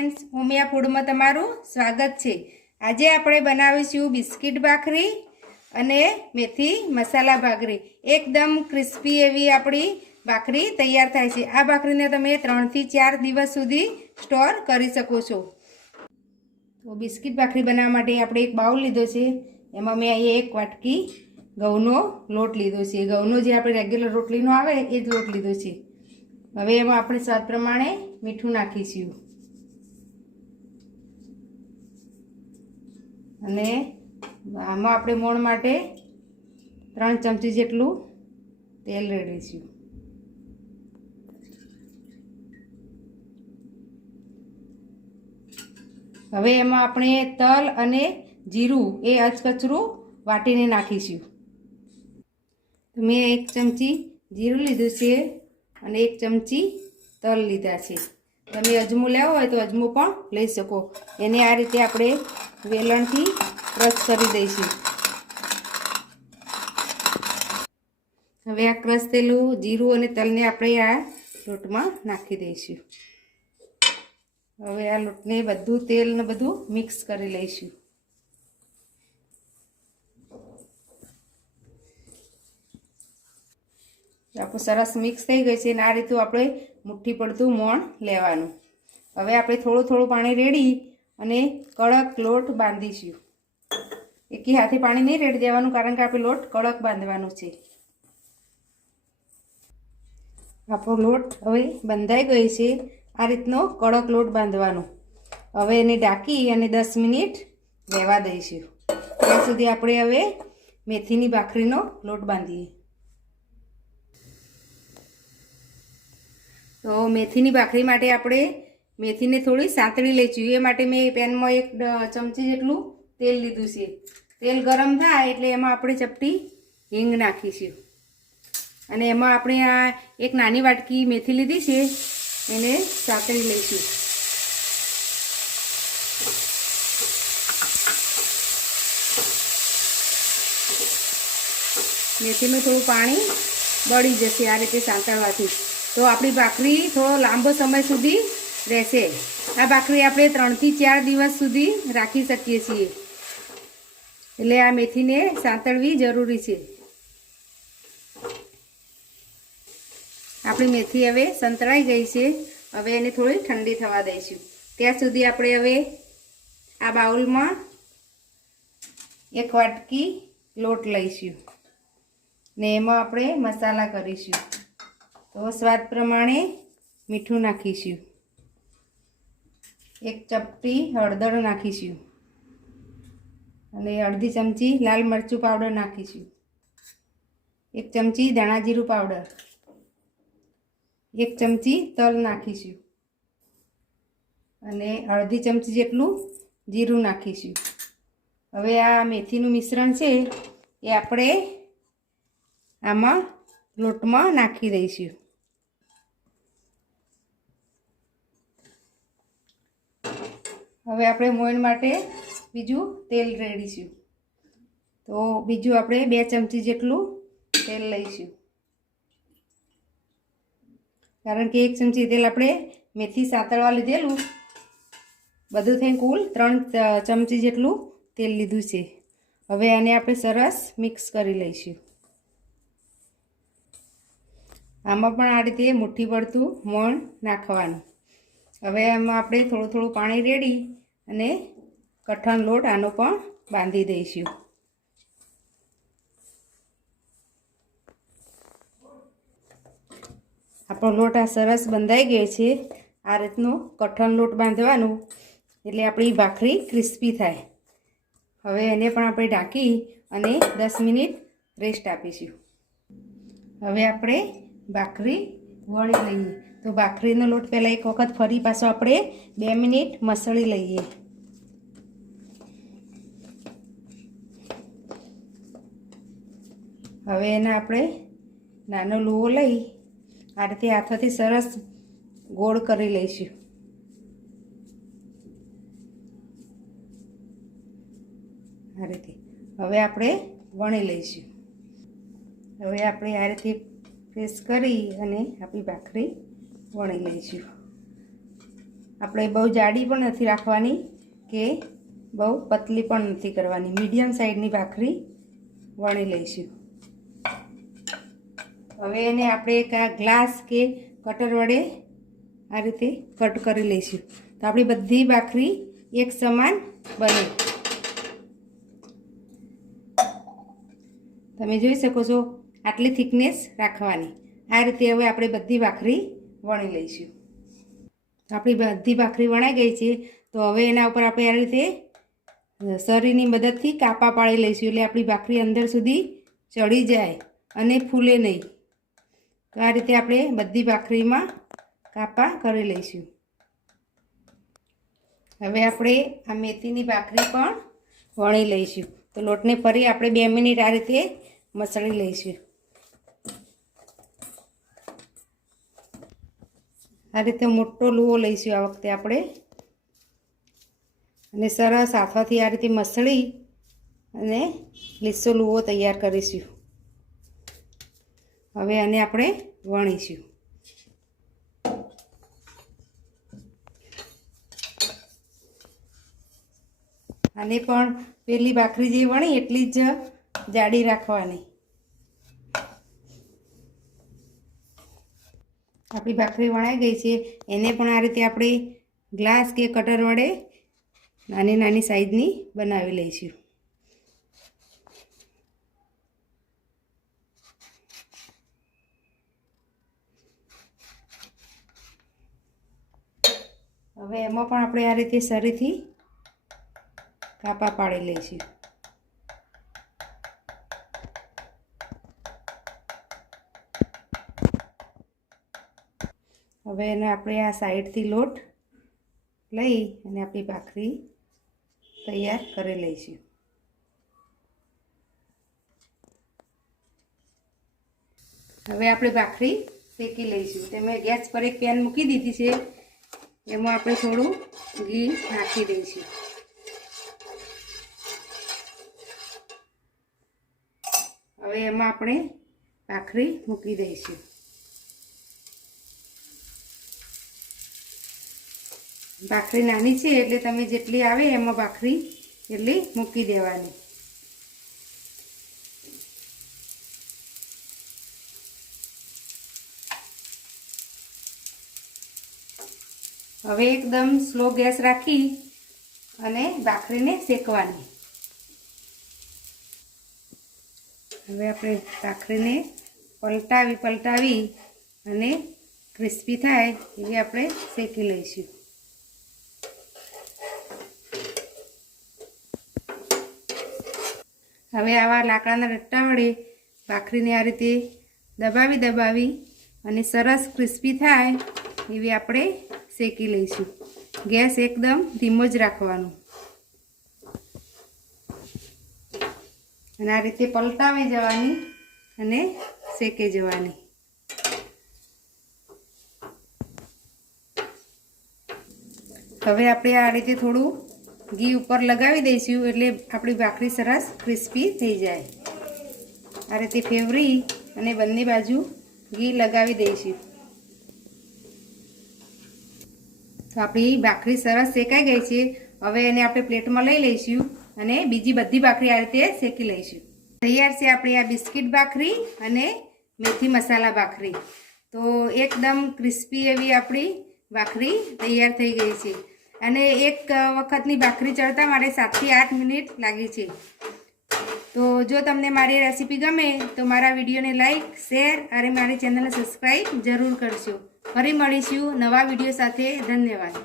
Friends, Umiya ફૂડમાં તમારું સ્વાગત છે। આજે આપણે બનાવીશું બિસ્કિટ ભાખરી અને મેથી મસાલા ભાખરી। એકદમ ક્રિસ્પી એવી આપણી ભાખરી તૈયાર થાય છે। આ ભાખરીને તમે 3 થી 4 દિવસ સુધી સ્ટોર કરી શકો છો। તો બિસ્કિટ ભાખરી બનાવવા માટે આપણે એક બાઉલ લીધો છે। એમાં મેં અહીં 1 વાટકી ઘઉંનો લોટ લીધો છે। ઘઉંનો જે આપણે રેગ્યુલર રોટલીનો આવે એ જ લોટ લીધો છે। હવે એમાં આપણે સ્વાદ પ્રમાણે મીઠું નાખીશું અને આમાં આપણે મોણ માટે 3 ચમચી જેટલું તેલ રેડીશું। હવે એમાં આપણે તલ અને જીરું એ અચકચરું વાટીને નાખીશું। મેં 1 ચમચી જીરું લીધું છે અને 1 ચમચી તલ લીધા છે। તમે અજમો લેવો હોય તો અજમો પણ લઈ શકો। એને આ રીતે આપણે વેલણથી ક્રશ કરી દઈશું। હવે આ ક્રશ થયેલું જીરું અને તલને આપણે આ લોટમાં નાખી દઈશું। હવે આ લોટને બધું તેલ ને બધું મિક્સ કરી લઈશું। આપણું સરસ મિક્સ થઈ ગયું છે અને આ રીતે આપણે મુઠ્ઠી પડતું મોણ લેવાનું। હવે આપણે થોડું થોડું પાણી રેડી અને કડક લોટ બાંધીશું। એકી હાથે પાણી નહીં રેડી દેવાનું, કારણ કે આપણે લોટ કડક બાંધવાનું છે। આપણો લોટ હવે બંધાઈ ગયો છે। આ રીતનો કડક લોટ બાંધવાનો। હવે એને ઢાંકી અને 10 મિનિટ રહેવા દઈશું। ત્યાં સુધી આપણે હવે મેથીની ભાખરીનો લોટ બાંધીએ। તો મેથીની ભાખરી માટે આપણે મેથીને થોડી સાંતળી લઈશું। એ માટે મેં પેનમાં 1 ચમચી જેટલું તેલ લીધું છે। તેલ ગરમ થાય એટલે એમાં આપણે ચપટી હિંગ નાખીશું અને એમાં આપણે આ 1 નાની વાટકી મેથી લીધી છે, એને સાંતળી લઈશું। મેથીનું થોડું પાણી બળી જશે આ રીતે સાંતળવાથી, તો આપણી ભાખરી થોડો લાંબો સમય સુધી રહેશે। આ ભાખરી આપણે 3 થી 4 દિવસ સુધી રાખી શકીએ છીએ, એટલે આ મેથીને સાંતળવી જરૂરી છે। આપણી મેથી હવે સંતળાઈ ગઈ છે। હવે એને થોડી ઠંડી થવા દઈશું। ત્યાં સુધી આપણે હવે આ બાઉલમાં 1 વાટકી લોટ લઈશું ને એમાં આપણે મસાલા કરીશું। તો સ્વાદ પ્રમાણે મીઠું નાખીશું, 1 ચપટી હળદર નાખીશું અને અડધી ચમચી લાલ મરચું પાવડર નાખીશું, 1 ચમચી ધાણા જીરું પાવડર, 1 ચમચી તલ નાખીશું અને અડધી ચમચી જેટલું જીરું નાખીશું। હવે આ મેથીનું મિશ્રણ છે એ આપણે આમાં લોટમાં નાખી દઈશું। હવે આપણે મોયણ માટે બીજું તેલ રેડીશું। તો બીજું આપણે 2 ચમચી જેટલું તેલ લઈશું, કારણ કે 1 ચમચી તેલ આપણે મેથી સાંતળવા લીધેલું, બધું થઈને કુલ 3 ચમચી જેટલું તેલ લીધું છે। હવે આને આપણે સરસ મિક્સ કરી લઈશું। આમાં પણ આ રીતે મુઠ્ઠી પડતું મોણ નાખવાનું। હવે આમાં આપણે થોડું થોડું પાણી રેડી અને કઠણ લોટ આનો પણ બાંધી દઈશું। આપણો લોટ આ સરસ બંધાઈ ગયો છે। આ રીતનો કઠણ લોટ બાંધવાનો, એટલે આપણી ભાખરી ક્રિસ્પી થાય। હવે એને પણ આપણે ઢાંકી અને 10 મિનિટ રેસ્ટ આપીશું। હવે આપણે ભાખરી વણી લઈએ। તો ભાખરીનો લોટ પહેલાં 1 વખત ફરી પાછો આપણે 2 મિનિટ મસળી લઈએ। હવે એને આપણે નાનો લુવો લઈ આ રીતે હાથોથી સરસ ગોળ કરી લઈશું। આ રીતે હવે આપણે વણી લઈશું। હવે આપણે આ રીતે પ્રેસ કરી અને આપણી ભાખરી વણી લઈશું। આપણે બહુ જાડી પણ નથી રાખવાની કે બહુ પતલી પણ નથી કરવાની, મીડિયમ સાઈઝની ભાખરી વણી લઈશું। હવે એને આપણે એક ગ્લાસ કે કટર વડે આ રીતે કટ કરી લઈશું તો આપણી બધી ભાખરી એક સમાન બને। તમે જોઈ શકો છો આટલી થિકનેસ રાખવાની। આ રીતે હવે આપણે બધી ભાખરી વણી લઈશું। આપણી બધી ભાખરી વણાઈ ગઈ છે તો હવે એના ઉપર આપણે આ રીતે સરીની મદદથી કાપા પાડી લઈશું એટલે આપણી ભાખરી અંદર સુધી ચડી જાય અને ફૂલે નહીં। તો આ રીતે આપણે બધી ભાખરીમાં કાપા કરી લઈશું। હવે આપણે આ મેથીની ભાખરી પણ વણી લઈશું તો લોટને ફરી આપણે 2 મિનિટ આ રીતે મસળી લઈશું। આ રીતે મોટો લુવો લઈશું આ વખતે આપણે અને સરસ હાથોથી આ રીતે મસળી અને લીસો લુવો તૈયાર કરીશું। હવે આને આપણે વણીશું। આને પણ પેલી ભાખરી જે વણી એટલી જ જાડી રાખવાની। આપણી ભાખરી વણાઈ ગઈ છે એને પણ આ રીતે આપણે ગ્લાસ કે કટર વડે નાની નાની સાઈઝની બનાવી લઈશું। હવે એમાં પણ આપણે આ રીતે સરીથી કાપા પાડી લઈશું। હવે એને આપણે આ સાઈડથી લોટ લઈ અને આપણી ભાખરી તૈયાર કરી લઈશું। હવે આપણે ભાખરી શેકી લઈશું। તેમાં ગેસ પર એક પેન મૂકી દીધી છે, એમાં આપણે થોડું ઘી નાખી દઈશું। હવે એમાં આપણે ભાખરી મૂકી દઈશું। ભાખરી નાની છે એટલે તમે જેટલી આવે એમાં ભાખરી એટલી મૂકી દેવાની। હવે એકદમ સ્લો ગેસ રાખી અને ભાખરીને શેકવાની। હવે આપણે ભાખરીને પલટાવી અને ક્રિસ્પી થાય એવી આપણે શેકી લઈશું। હવે આવા લાકડાના રટ્ટા વડે ભાખરીને આ રીતે દબાવી અને સરસ ક્રિસ્પી થાય એવી આપણે શેકી લઈશું। ગેસ એકદમ ધીમો જ રાખવાનો અને આ રીતે પલટાવી જવાની અને શેકી જવાની। હવે આપણે આ રીતે થોડું ઘી ઉપર લગાવી દઈશું એટલે આપણી ભાખરી સરસ ક્રિસ્પી થઈ જાય। આ રીતે ફેવરી અને બંને બાજુ ઘી લગાવી દઈશું। તો આપણી ભાખરી સરસ શેકાઈ ગઈ છે। હવે એને આપણે પ્લેટમાં લઈ લઈશું અને બીજી બધી ભાખરી આ રીતે શેકી લઈશું। તૈયાર છે આપણી આ બિસ્કિટ ભાખરી અને મેથી મસાલા ભાખરી। તો એકદમ ક્રિસ્પી એવી આપણી ભાખરી તૈયાર થઈ ગઈ છે અને એક વખતની ભાખરી ચડતા મારે 7 થી 8 મિનિટ લાગી છે। તો જો તમને મારી રેસીપી ગમે તો મારા વિડીયોને લાઈક, શેર અને મારી ચેનલને સબસ્ક્રાઈબ જરૂર કરશો। ફરી મળીશું નવા વિડીયો સાથે। ધન્યવાદ।